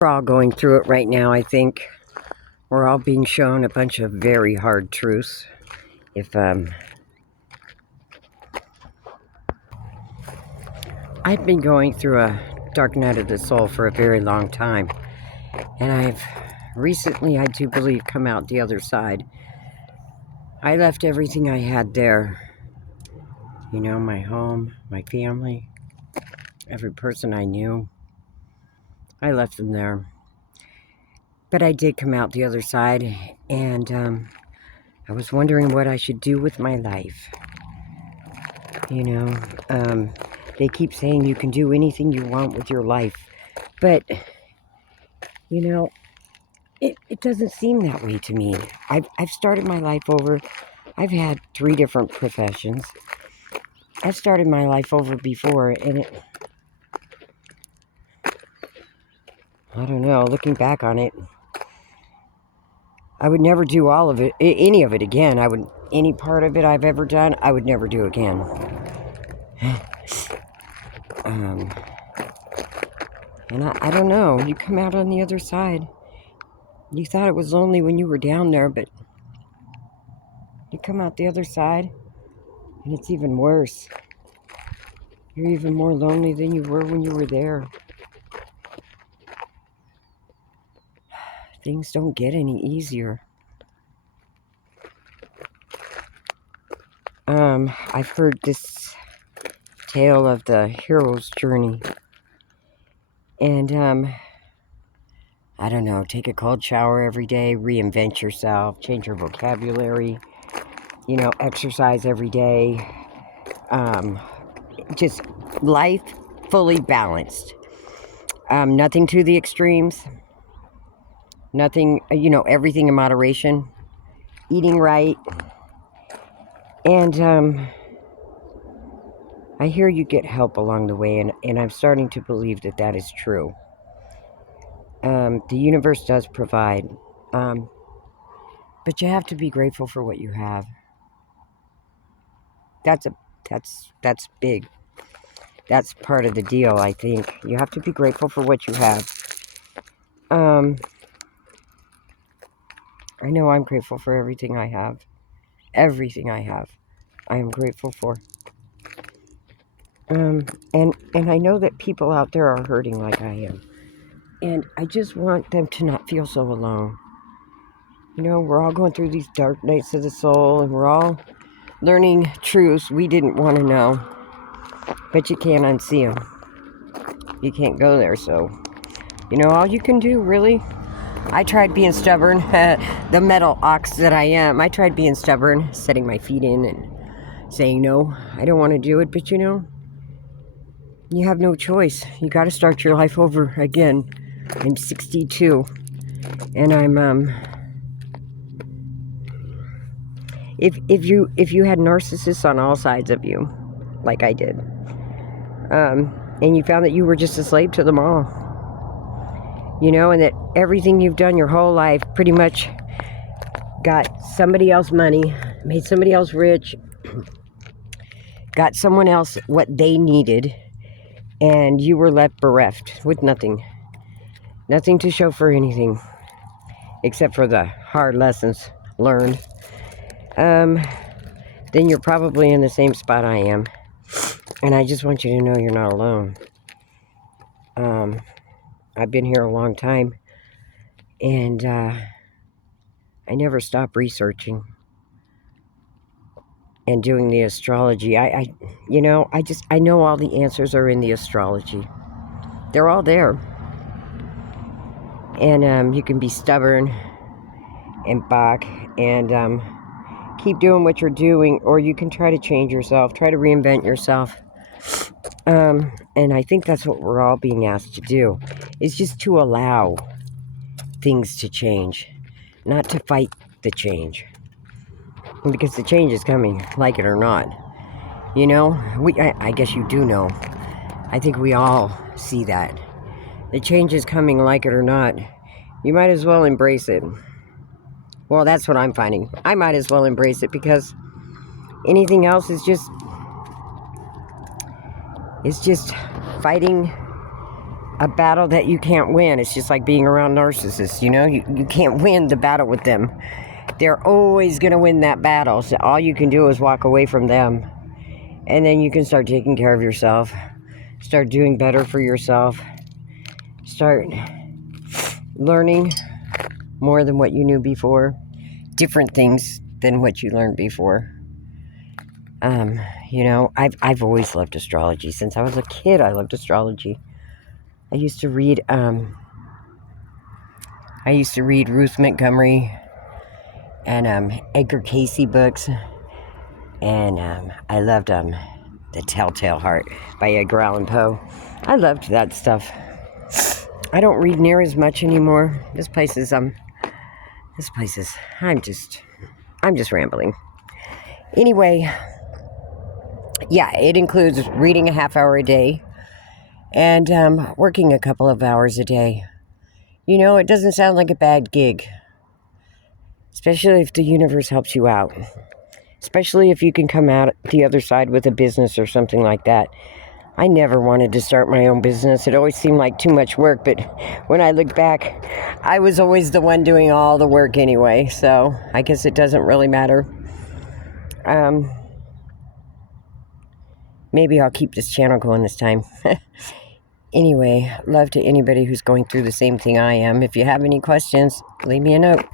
We're all going through it right now, I think. We're all being shown a bunch of very hard truths. I've been going through a dark night of the soul for a very long time. And I've recently, I do believe, come out the other side. I left everything I had there. You know, my home, my family, every person I knew. I left them there. But I did come out the other side, and I was wondering what I should do with my life. You know, they keep saying you can do anything you want with your life. But, you know, it doesn't seem that way to me. I've started my life over. I've had 3 different professions. I've started my life over before, and I don't know, looking back on it, I would never do all of it, any of it again. Any part of it I've ever done, I would never do again. And I don't know, you come out on the other side. You thought it was lonely when you were down there, but you come out the other side, and it's even worse. You're even more lonely than you were when you were there. Things don't get any easier. I've heard this tale of the hero's journey. And, I don't know, take a cold shower every day, reinvent yourself, change your vocabulary, you know, exercise every day. Just life fully balanced. Nothing to the extremes. Nothing, you know, everything in moderation. Eating right. And, I hear you get help along the way, and I'm starting to believe that that is true. The universe does provide. But you have to be grateful for what you have. That's big. That's part of the deal, I think. You have to be grateful for what you have. I know I'm grateful for everything I have. Everything I have, I am grateful for. And I know that people out there are hurting like I am. And I just want them to not feel so alone. You know, we're all going through these dark nights of the soul, and we're all learning truths we didn't want to know. But you can't unsee them. You can't go there, so, you know, all you can do, really. I tried being stubborn, the metal ox that I am. I tried being stubborn, setting my feet in and saying, no, I don't want to do it. But, you know, you have no choice. You got to start your life over again. I'm 62, and I'm, if you had narcissists on all sides of you, like I did, and you found that you were just a slave to them all, you know, and that everything you've done your whole life pretty much got somebody else money, made somebody else rich, got someone else what they needed, and you were left bereft with nothing. Nothing to show for anything, except for the hard lessons learned. Then you're probably in the same spot I am. And I just want you to know you're not alone. I've been here a long time, and I never stop researching and doing the astrology. I know all the answers are in the astrology. They're all there. And you can be stubborn and balk and keep doing what you're doing, or you can try to change yourself, try to reinvent yourself. And I think that's what we're all being asked to do, is just to allow things to change, not to fight the change. Because the change is coming, like it or not. You know, I guess you do know. I think we all see that. The change is coming, like it or not. You might as well embrace it. Well, that's what I'm finding. I might as well embrace it, because anything else is just fighting a battle that you can't win. It's just like being around narcissists, you know? You can't win the battle with them. They're always going to win that battle. So all you can do is walk away from them. And then you can start taking care of yourself. Start doing better for yourself. Start learning more than what you knew before. Different things than what you learned before. You know, I've always loved astrology. Since I was a kid, I loved astrology. I used to read Ruth Montgomery and Edgar Cayce books. And I loved The Telltale Heart by Edgar Allan Poe. I loved that stuff. I don't read near as much anymore. This place is I'm just rambling. Anyway, yeah, it includes reading a half hour a day and working a couple of hours a day. You know, it doesn't sound like a bad gig, especially if the universe helps you out. Especially if you can come out the other side with a business or something like that. I never wanted to start my own business. It always seemed like too much work, but when I look back, I was always the one doing all the work anyway, so I guess it doesn't really matter. Maybe I'll keep this channel going this time. Anyway, love to anybody who's going through the same thing I am. If you have any questions, leave me a note.